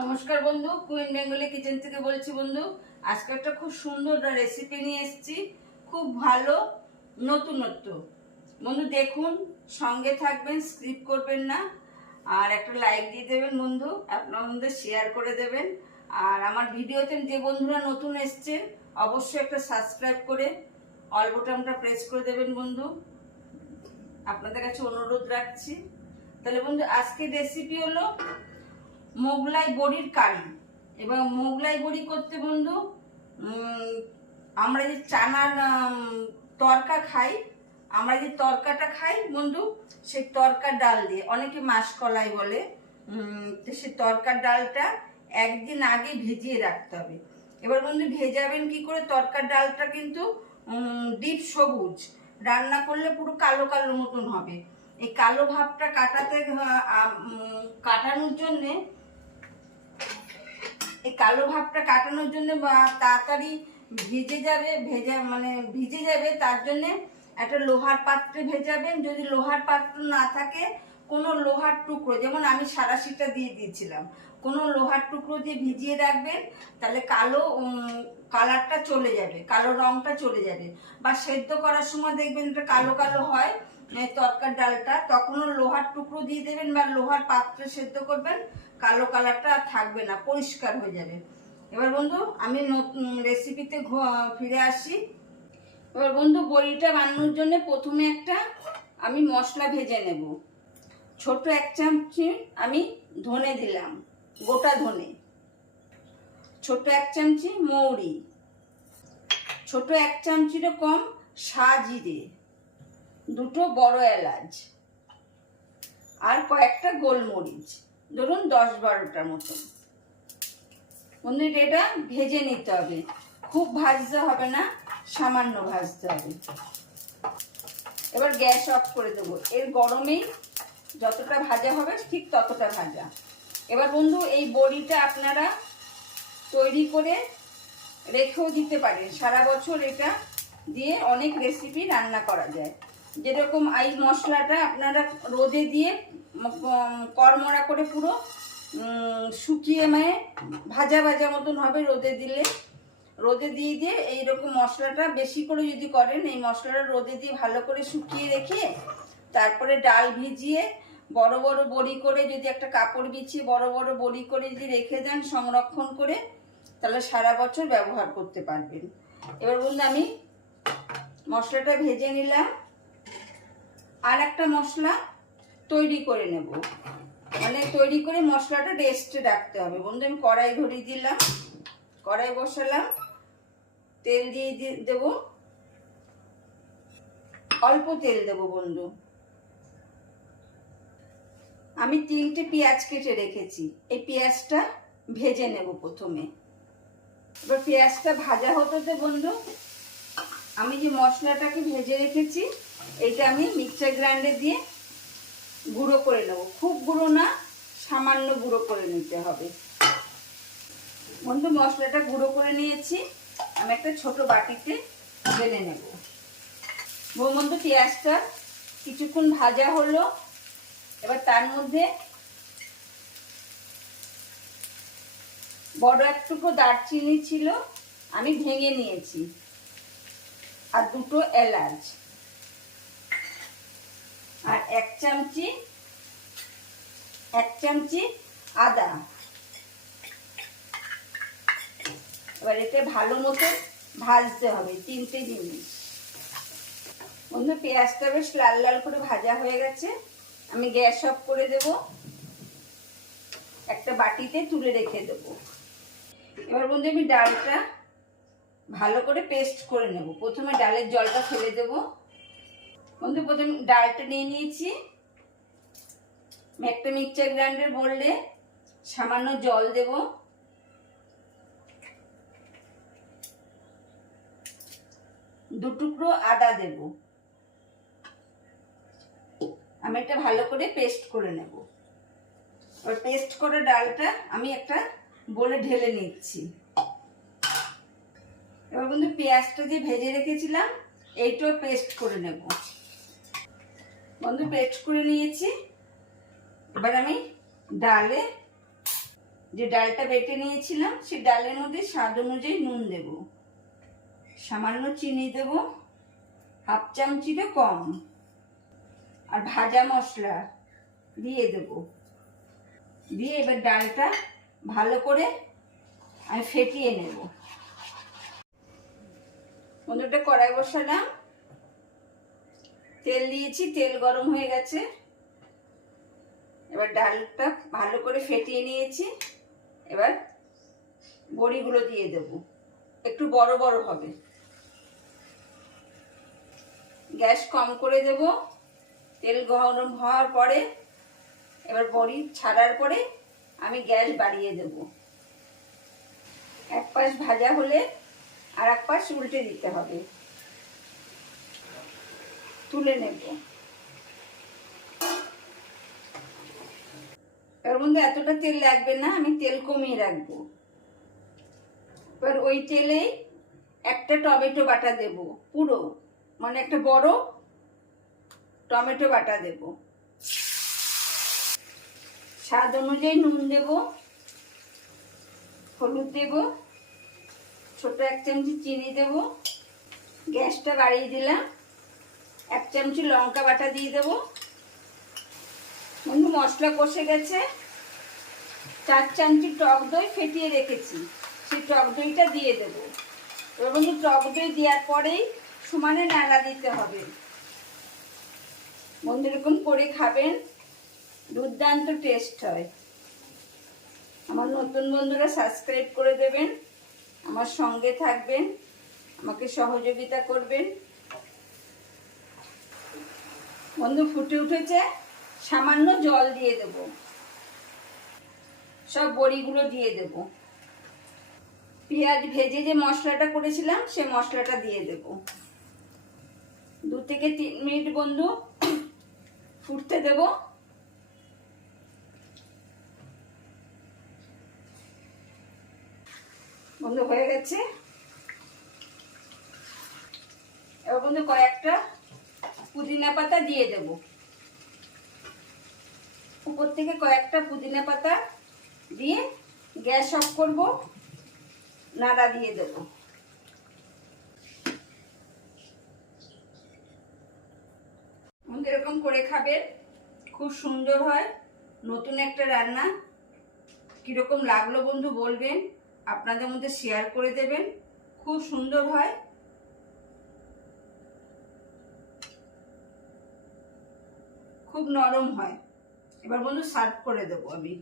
নমস্কার বন্ধু, queen Bengali kitchen থেকে বলছি বন্ধু। আজকে একটা খুব সুন্দর রেসিপি নিয়ে এসেছি, খুব ভালো নতুনত্ব। বন্ধু দেখুন, সঙ্গে থাকবেন, স্কিপ করবেন না, আর একটা লাইক দিয়ে দেবেন বন্ধু, আপনার মধ্যে শেয়ার করে দেবেন। আর আমার ভিডিওতে যে বন্ধুরা নতুন এসছে অবশ্যই একটা সাবস্ক্রাইব করে অল বোতামটা প্রেস করে দেবেন বন্ধু, আপনাদের কাছে অনুরোধ রাখছি। তাহলে বন্ধু, আজকের রেসিপি হলো মোগলাই বড়ির কারি। এবং মোগলাই বড়ি করতে বন্ধু আমরা যে চানার তরকা খাই, আমরা যে তরকাটা খাই বন্ধু, সেই তরকার ডাল দিয়ে, অনেকে মাসকলাই বলে, তো সেই তরকার ডালটা একদিন আগে ভিজিয়ে রাখতে হবে। এবার বন্ধু ভেজাবেন কি করে? তরকার ডালটা কিন্তু ডিপ সবুজ, রান্না করলে পুরো কালো কালো মতন হবে। এই কালো ভাবটা কাটানোর জন্যে, এই কালো ভাবটা কাটানোর জন্য বা তাড়াতাড়ি ভিজে যাবে তার জন্য একটা লোহার পাত্রে ভেজাবেন। যদি লোহার পাত্র না থাকে, কোনো লোহার টুকরো, যেমন আমি সারাশিটা দিয়ে দিয়েছিলাম, কোনো লোহার টুকরো দিয়ে ভিজিয়ে রাখবেন, তাহলে কালারটা চলে যাবে, কালো রংটা চলে যাবে। বা সেদ্ধ করার সময় দেখবেন এটা কালো কালো হয় তরকার ডালটা, তখনও লোহার টুকরো দিয়ে দেবেন বা লোহার পাত্রে সেদ্ধ করবেন, কালো কালারটা আর থাকবে না, পরিষ্কার হয়ে যাবে। এবার বন্ধু আমি রেসিপিতে ফিরে আসি। এবার বন্ধু বড়িটা বানানোর জন্য প্রথমে আমি মশলা ভেজে নেব। ছোট 1 চামচি আমি ধনে দিলাম, গোটা ধনে। ছোট 1 চামচি মৌরি, ছোট 1 চামচিরও কম সাজিরে, 2টো বড় এলাচ, আর কয়েকটা গোলমরিচ, ধরুন 10-12টার মতন। বন্ধু এটা ভেজে নিতে হবে, খুব ভাজতে হবে না, সামান্য ভাজতে হবে। এবার গ্যাস অফ করে দেবো, এর গরমেই যতটা ভাজা হবে ঠিক ততটা ভাজা। এবার বন্ধু এই বড়িটা আপনারা তৈরি করে রেখেও দিতে পারেন, সারা বছর এটা দিয়ে অনেক রেসিপি রান্না করা যায়। যেরকম এই মশলাটা আপনারা রোদে দিয়ে কড়মড়া করে পুরো শুকিয়ে ভাজা ভাজা মতন হবে রোদে দিলে। রোদে দিয়ে এইরকম মশলাটা বেশি করে যদি করেন, এই মশলাটা রোদে দিয়ে ভালো করে শুকিয়ে রেখে তারপরে ডাল ভিজিয়ে বড় বড় বড়ি করে, যদি একটা কাপড় বিছিয়ে বড় বড় বড়ি করে যদি রেখে দেন সংরক্ষণ করে, তাহলে সারা বছর ব্যবহার করতে পারবেন। এবার বন্ধু আমি মশলাটা ভেজে নিলাম, আর একটা মশলা তৈরি করে নেব, তৈরি করে মশলাটা রেস্টে রাখতে হবে। বন্ধু আমি কড়াই ধরিয়ে দিলাম, কড়াই বসালাম, তেল দিয়ে দেবো, অল্প তেল দেবো বন্ধু। আমি 3টে পেঁয়াজ কেটে রেখেছি, এই পেঁয়াজটা ভেজে নেব প্রথমে। এবার পেঁয়াজটা ভাজা হতে বন্ধু আমি যে মশলাটাকে ভেজে রেখেছি এইটা আমি মিক্সার গ্রাইন্ডার দিয়ে গুঁড়ো করে নেব। খুব গুঁড়ো না, সামান্য গুঁড়ো করে নিতে হবে। বন্ধু মশলাটা গুঁড়ো করে নিয়েছি, আমি একটা ছোট বাটিতে ঢেলে নেব। বন্ধু পেঁয়াজটা কিছুক্ষণ ভাজা হলো, এবার তার মধ্যে বড় এক টুকরো দারচিনি ছিল, আমি ভেঙে নিয়েছি, আর 2টো এলাচ, আর 1 চামচি আদা। এবার এটা ভালো মতো ভাজতে হবে, 3টে জিনিস। বন্ধু পেঁয়াজটা বেশ লাল লাল করে ভাজা হয়ে গেছে, আমি গ্যাস অফ করে দেব, একটা বাটিতে তুলে রেখে দেব। এবার বন্ধু আমি ডালটা ভালো করে পেস্ট করে নেব। প্রথমে ডালের জলটা ফেলে দেব। বন্ধু প্রথমে ডালটা নিয়ে নিয়েছি, একটা মিক্সচার গ্রাইন্ডার বললে সামান্য জল দেব, 2 টুকরো আদা দেব। আমি এটা ভালো করে পেস্ট করে নেব। আর পেস্ট করা ডালটা আমি একটা বলে ঢেলে নিচ্ছি। এবার বন্ধু পেঁয়াজটা যে ভেজে রেখেছিলাম এইটাও পেস্ট করে নেব। বন্ধু পেস্ট করে নিয়েছি, এবার আমি ডালে যে ডালটা বেটে নিয়েছিলাম সেই ডালের মধ্যে স্বাদ অনুযায়ী নুন দেব, সামান্য চিনি দেব, হাফ চামচিরও কম, আর ভাজা মশলা দিয়ে দেব। দিয়ে এবার ডালটা ভালো করে আমি ফেটিয়ে নেব। বন্ধুটা কড়াই বসালাম, তেল দিয়েছি, তেল গরম হয়ে গেছে। এবার ডালটা ভালো করে ফেটিয়ে নিয়েছি। এবার বড়িগুলো দিয়ে দেব, একটু বড় বড় হবে। গ্যাস কম করে দেব। তেল গরম হওয়ার পরে এবার বড়ি ছাড়ার পরে আমি গ্যাস বাড়িয়ে দেব। এক পাশ ভাজা হলে আর এক পাশ উল্টে দিতে হবে। তুলে নেব। এর মধ্যে এতটা তেল লাগবে না, আমি তেল কমিয়ে রাখবো। এবার ওই তেলেই একটা টমেটো বাটা দেব, পুরো মানে একটা বড় টমেটো বাটা দেব। স্বাদ অনুযায়ী নুন দেব, হলুদ দেব, ছোট 1 চামচি চিনি দেব। গ্যাসটা বাড়িয়ে দিলাম। 1 চামচি লঙ্কা বাটা দিয়ে দেব। বন্ধু মশলা কষে গেছে। 4 চামচি টক দই ফেটিয়ে রেখেছি, সেই টক দইটা দিয়ে দেব। এবার বন্ধু টক দই দেওয়ার পরেই সমানে নাড়া দিতে হবে। বন্ধু এরকম করে খাবেন, দুর্দান্ত টেস্ট হয়। আমার নতুন বন্ধুরা সাবস্ক্রাইব করে দেবেন, আমার সঙ্গে থাকবেন, আমাকে সহযোগিতা করবেন। বন্ধু ফুটে উঠেছে, সামান্য জল দিয়ে দেব। সব বড়িগুলো দিয়ে দেব। পেঁয়াজ ভেজে যে মশলাটা করেছিলাম সে মশলাটা দিয়ে দেব। 2 থেকে 3 মিনিট বন্ধু ফুটতে দেব। বন্ধু হয়ে গেছে। এবার বন্ধু কয়েকটা পুদিনা পাতা দিয়ে দেব। উপর থেকে কয়েকটা পুদিনা পাতা দিয়ে গ্যাস অফ করব, নাড়া দিয়ে দেব। বন্ধু এরকম করে খাবেন, খুব সুন্দর হয়। নতুন একটা রান্না। কিরকম লাগলো বন্ধু বলবেন, আপনাদের মধ্যে শেয়ার করে দেবেন। খুব সুন্দর হয়। খুব নরম হয়। এবার বন্ধু সার্ভ করে দেবো আমি।